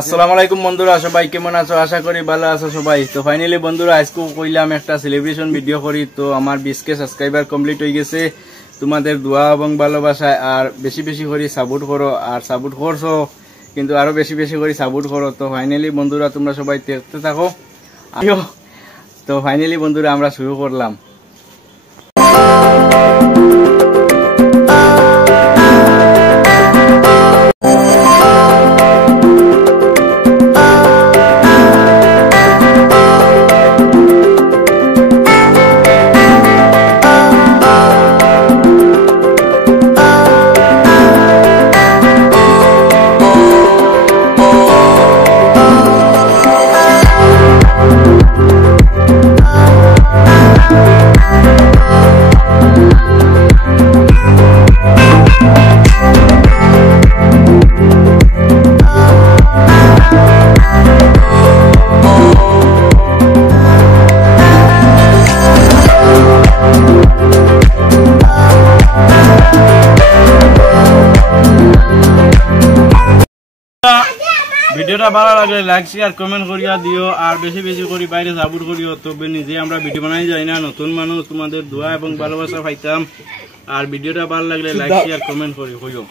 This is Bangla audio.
আসসালামু আলাইকুম বন্ধুরা, সবাই কেমন আছো? আশা করি ভালো আছো সবাই। তো ফাইনালি বন্ধুরা, আজকে কইলাম একটা সেলিব্রেশন ভিডিও করি। তো আমার 20K সাবস্ক্রাইবার কমপ্লিট হয়ে গেছে। তোমাদের দোয়া এবং ভালোবাসায় আর বেশি বেশি করে সাপোর্ট করো, আর সাপোর্ট করছো কিন্তু আরো বেশি বেশি করে সাপোর্ট করো। তো ফাইনালি বন্ধুরা, তোমরা সবাই দেখতে থাকো। তো ফাইনালি বন্ধুরা, আমরা শুরু করলাম। ভিডিওটা ভালো লাগলে লাইক শেয়ার কমেন্ট করিয়া দিও, আর বেশি বেশি করে বাইরে সাপোর্ট করিও। তবে নিজে আমরা ভিডিও বানাই যাই না, নতুন মানুষ, তোমাদের দোয়া এবং ভালোবাসা পাইতাম। আর ভিডিওটা ভালো লাগলে লাইক শেয়ার কমেন্ট করিও।